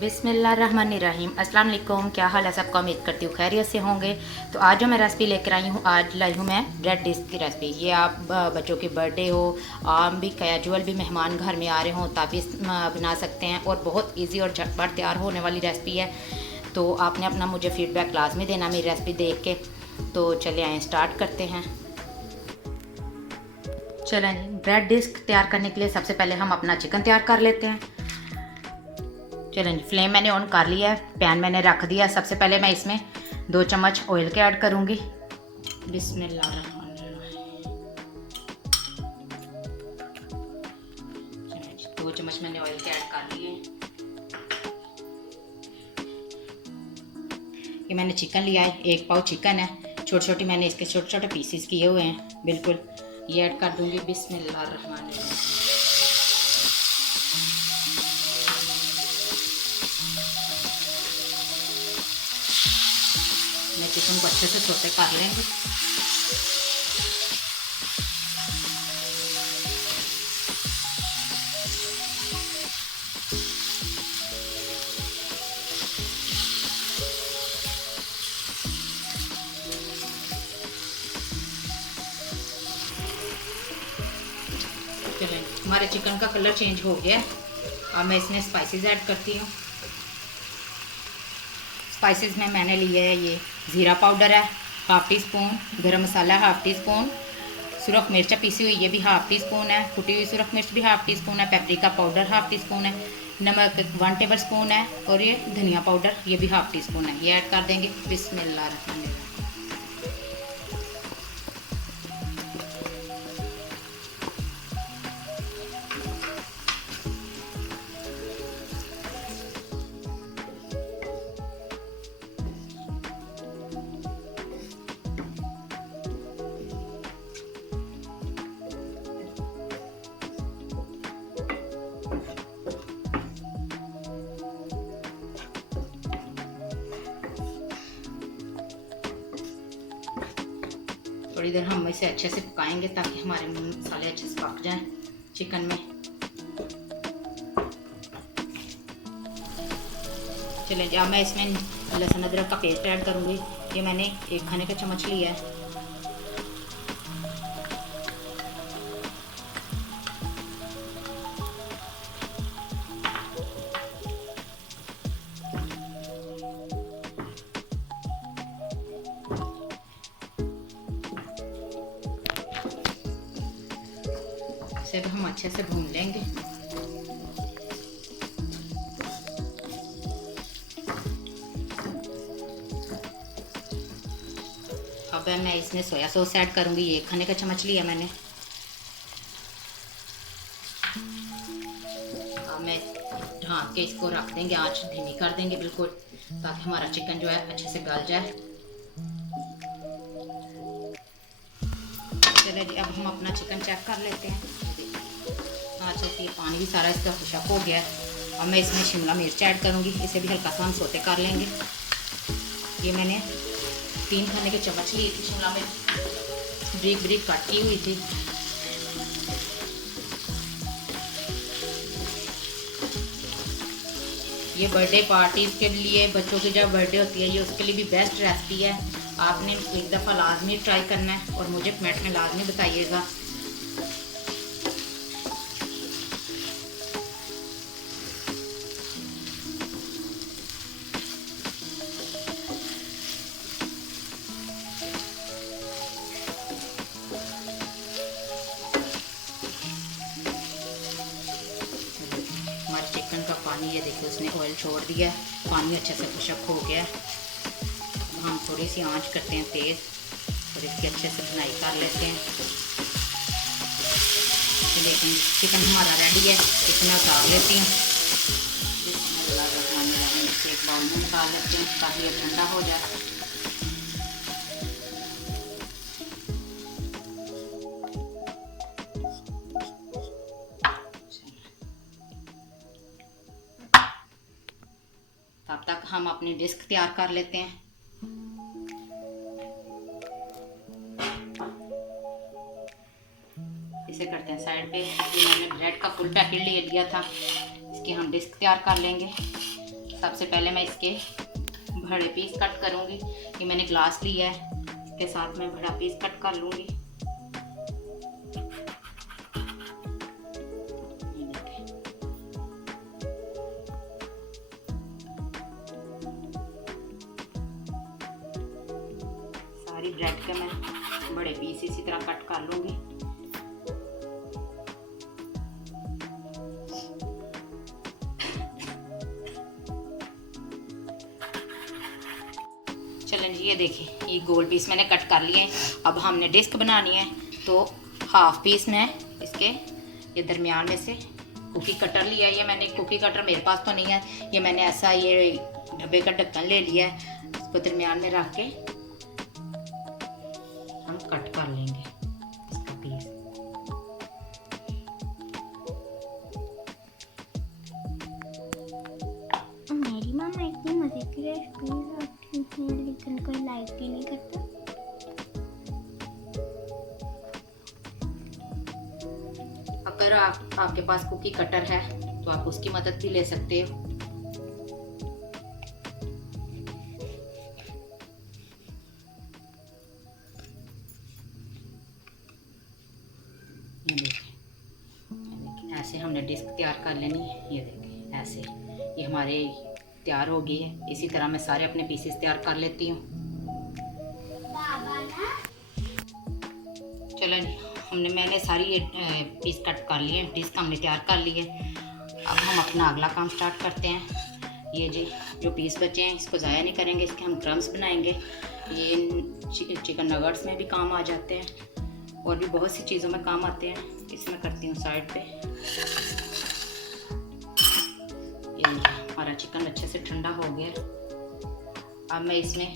बिस्मिल्लाहिर्रहमानिर्रहीम। अस्सलाम वालेकुम। क्या हाल है सबका? उम्मीद करती हूँ खैरियत से होंगे। तो आज जो मैं रेसिपी लेकर आई हूँ, आज लाई हूँ मैं ब्रेड डिस्क की रेसिपी। ये आप बच्चों के बर्थडे हो, आम भी कैजुअल भी मेहमान घर में आ रहे हों तभी बना सकते हैं और बहुत ईजी और झटपट तैयार होने वाली रेसिपी है। तो आपने अपना मुझे फीडबैक लाजमी देना मेरी रेसिपी देख के। तो चले आए स्टार्ट करते हैं। चलें, ब्रेड डिस्क तैयार करने के लिए सबसे पहले हम अपना चिकन तैयार कर लेते हैं। चलें, फ्लेम मैंने ऑन कर लिया है, पैन मैंने रख दिया। सबसे पहले मैं इसमें 2 चम्मच ऑयल के ऐड करूँगी। बिस्मिल्लाहिर्रहमानिर्रहीम। 2 चम्मच मैंने ऑयल के ऐड कर लिए। ये मैंने चिकन लिया है, 1 पाव चिकन है। छोटे छोटे मैंने इसके छोटे छोटे पीसेस किए हुए हैं बिल्कुल। ये ऐड कर दूँगी। बिस्मिल्लाहिर्रहमानिर्रहीम। मैं चिकन को अच्छे से सौते कर लेंगे। चलें, हमारे चिकन का कलर चेंज हो गया। अब मैं इसमें स्पाइसेस ऐड करती हूँ। स्पाइसेस में मैंने लिए है, ये ज़ीरा पाउडर है 1/2 टी स्पून, गरम मसाला 1/2 टी स्पून, सुरख मिर्च पीसी हुई ये भी 1/2 टी स्पून है, कुटी हुई सुरख मिर्च भी 1/2 टी स्पून है, पेपरिका पाउडर 1/2 टी स्पून है, नमक 1 टेबल स्पून है और ये धनिया पाउडर ये भी 1/2 टी स्पून है। ये ऐड कर देंगे। बिस्मिल्लाहिर्रहमानिर्रहीम। थोड़ी देर हम इसे अच्छे से पकाएंगे ताकि हमारे मसाले अच्छे से पक जाएं चिकन में। चलें जी, अब मैं इसमें लहसुन अदरक का पेस्ट ऐड करूँगी। ये मैंने 1 खाने का चम्मच लिया है। इसे भी हम अच्छे से भून लेंगे। अब मैं इसमें सोया सॉस ऐड करूंगी। ये 1 खाने का चम्मच लिया मैंने। अब मैं ढाँक के इसको रख देंगे, आंच धीमी कर देंगे बिल्कुल ताकि हमारा चिकन जो है अच्छे से गल जाए। चलिए जी, अब हम अपना चिकन चेक कर लेते हैं। अच्छा, ये पानी भी सारा इसका खुशक हो गया है। अब मैं इसमें शिमला मिर्च ऐड करूँगी। इसे भी हल्का सा हम सोते कर लेंगे। ये मैंने 3 खाने के चम्मच लिए थी शिमला मिर्च, ब्रिक ब्रिक कट की हुई थी। ये बर्थडे पार्टीज़ के लिए, बच्चों की जब बर्थडे होती है, ये उसके लिए भी बेस्ट रेसिपी है। आपने एक दफ़ा लाजमी ट्राई करना है और मुझे कमेंट में लाजमी बताइएगा। हमारे चिकन का पानी ये देखिए उसने ऑयल छोड़ दिया है, पानी अच्छे से खुशक हो गया है। हम थोड़ी सी आंच करते हैं तेज़ और इसकी अच्छे से भुनाई कर लेते हैं। तो देखें चिकन हमारा रेडी है। इसमें उतार लेती हूँ। इसे एक बाउल में निकाल लेते हैं ताकि ये ठंडा हो जाए। तब तक हम अपनी डिस्क तैयार कर लेते हैं। इसे करते हैं साइड पे। ये मैंने ब्रेड का फुल पैकेट ले लिया था, इसकी हम डिस्क तैयार कर लेंगे। सबसे पहले मैं इसके बड़े पीस कट करूँगी। ये मैंने ग्लास लिया है, इसके साथ मैं बड़ा पीस कट कर लूँगी। सारी ब्रेड के मैं बड़े पीस इसी तरह कट कर लूँगी। चलें जी, ये देखिए ये गोल पीस मैंने कट कर लिए हैं। अब हमने डिस्क बनानी है, तो हाफ पीस मैं इसके ये दरमियान में से कुकी कटर लिया है। ये मैंने कुकी कटर मेरे पास तो नहीं है, ये मैंने ऐसा ये डब्बे का ढक्कन ले लिया है। इसको दरमियान में रख के हम कट कर लेंगे इसका पीस। मेरी मामा इतनी मजे की रेसिपीज आती हैं लेकिन कोई लाइक ही नहीं करता। अगर आपके पास कुकी कटर है तो आप उसकी मदद भी ले सकते हो। ये देखिए ऐसे हमने डिस्क तैयार कर लेनी है। ये देखिए ऐसे ये हमारे तैयार हो गई है। इसी तरह मैं सारे अपने पीसेस तैयार कर लेती हूँ। चलो मैंने सारी ये पीस कट कर लिए, डिस्क हमने तैयार कर ली है। अब हम अपना अगला काम स्टार्ट करते हैं। ये जी जो पीस बचे हैं इसको ज़ाया नहीं करेंगे, इसके हम क्रम्स बनाएंगे। ये चिकन नगट्स में भी काम आ जाते हैं और भी बहुत सी चीज़ों में काम आते हैं। इसमें करती हूँ साइड पे। ये हमारा चिकन अच्छे से ठंडा हो गया। अब मैं इसमें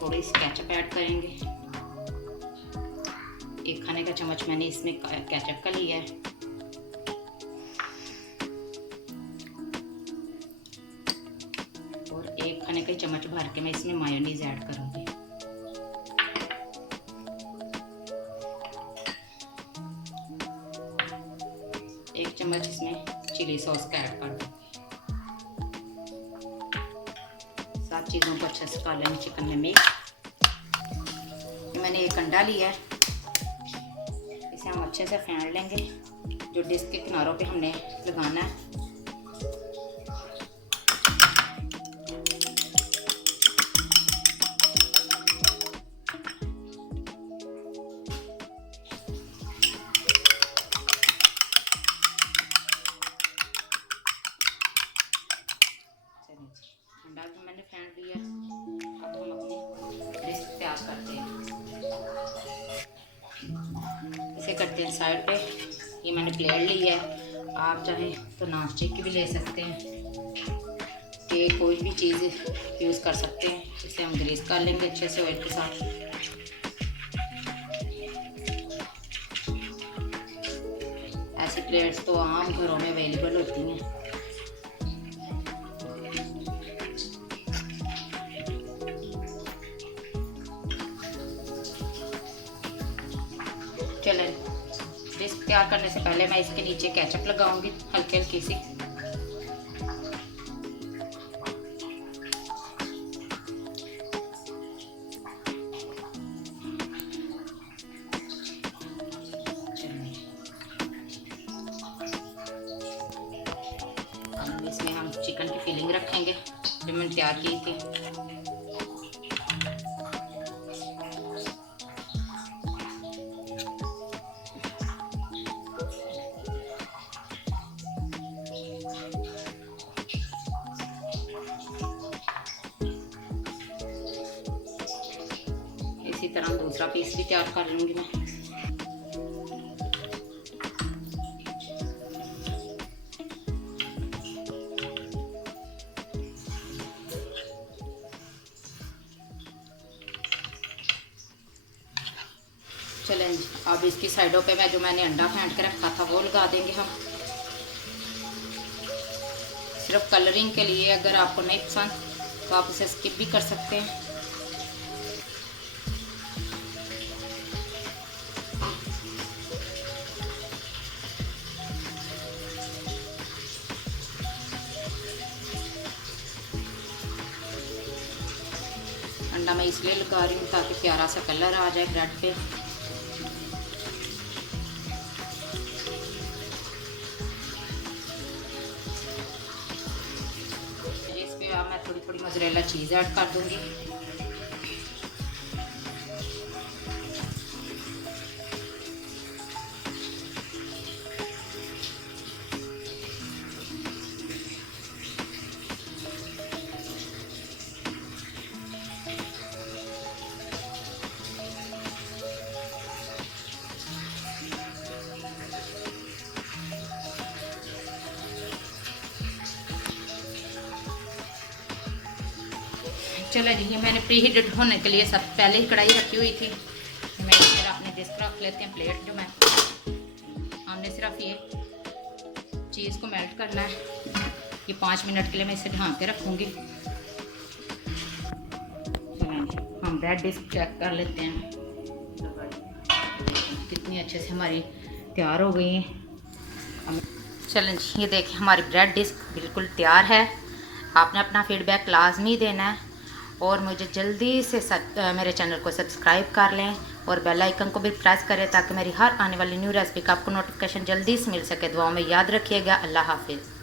थोड़ी सी केचप ऐड करेंगे। 1 खाने का चम्मच मैंने इसमें केचप का लिया है। और 1 खाने का चम्मच भर के मैं इसमें मायोनीज ऐड करूंगी। एक चम्मच इसमें चिली सॉस का ऐड कर दूंगी। सब चीज़ों को अच्छे से कर लेंगे चिकन में मिक्स। मैंने 1 अंडा लिया है, इसे हम अच्छे से फेंट लेंगे। जो डिस्क के किनारों पे हमने लगाना है। अंडा भी मैंने फेंट लिया। अब हम अपनी डिस्क तैयार करते हैं। इसे करते हैं साइड पे। ये मैंने प्लेट ली है, आप चाहें तो नॉन स्टिक की भी ले सकते हैं, कि कोई भी चीज़ यूज़ कर सकते हैं। इसे हम ग्रीस कर लेंगे अच्छे से ऑयल के साथ। ऐसी प्लेट्स तो आम घरों में अवेलेबल होती हैं। चलें, डिस्क तैयार करने से पहले मैं इसके नीचे केचप लगाऊंगी हल्की हल्की सी। अब इसमें हम चिकन की फिलिंग रखेंगे जो मैंने तैयार की थी। इसी तरह दूसरा पीस भी तैयार कर लूँगी मैं। चलें, अब इसकी साइडों पे मैं जो मैंने अंडा फेंट के रखा था वो लगा देंगे हम। सिर्फ कलरिंग के लिए, अगर आपको नहीं पसंद तो आप उसे स्किप भी कर सकते हैं। पन्ना मैं इसलिए लगा रही हूँ ताकि प्यारा सा कलर आ जाए ब्रेड पे। इस पे अब मैं थोड़ी थोड़ी मोज़रेला चीज़ ऐड कर दूँगी। चलो जी, ये मैंने प्री हीटेड होने के लिए सब पहले ही कढ़ाई रखी हुई थी। मैं फिर अपने डिस्क रख लेते हैं प्लेट जो मैं, हमने सिर्फ ये चीज़ को मेल्ट करना है। ये 5 मिनट के लिए मैं इसे ढाँक के रखूँगी। हम ब्रेड डिस्क चेक कर लेते हैं कितनी अच्छे से हमारी तैयार हो गई है। चलें जी, ये देखिए हमारी ब्रेड डिस्क बिल्कुल तैयार है। आपने अपना फीडबैक लाजमी देना है और मुझे जल्दी से मेरे चैनल को सब्सक्राइब कर लें और बेल आइकन को भी प्रेस करें ताकि मेरी हर आने वाली न्यू रेसिपी का आपको नोटिफिकेशन जल्दी से मिल सके। दुआओं में याद रखिएगा। अल्लाह हाफिज़।